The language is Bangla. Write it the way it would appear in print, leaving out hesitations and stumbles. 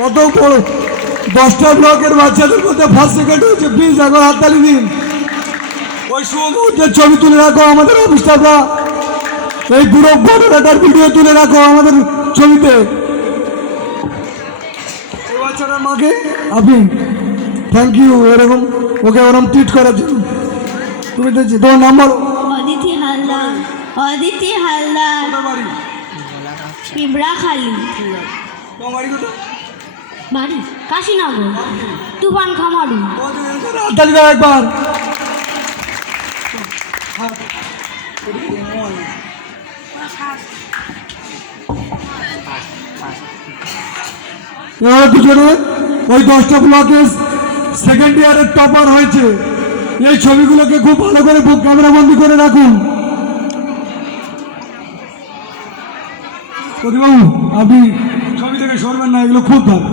কত বড় 10টা ব্লকের বাচ্চাদের মধ্যে ফার্স্ট সেকেন্ড হয়েছে, প্লিজ একবার হাততালি দিন। ওই সুমুহূর্তের ছবি তুলে রাখো আমাদের অফিসাররা, এই পুরো ঘটনাটার ভিডিও তুলে রাখো আমাদের ছবিতে। এই বাচ্চাটার মাকে আপনি থ্যাংক ইউ এরকম ওকে ওরকম ট্রিট করার জন্য। তুমি দেখছি তোমার নাম্বার অদিতি হালদার। অদিতি হালদার, বাড়ি পিঁপড়াখালি। তোমার বাড়ি কোথায়? বাড়ি কাশীনগর, তুফান খামারু। হাততালি দাও একবার। এবার দুজনে ওই 10টা ব্লকে সেকেন্ড ইয়ারের টপার হয়েছে। এই ছবিগুলোকে খুব ভালো করে ক্যামেরা বন্দি করে রাখুন। প্রদীপবাবু আপনি ছবি থেকে সরবেন না, এগুলো খুব ভালো।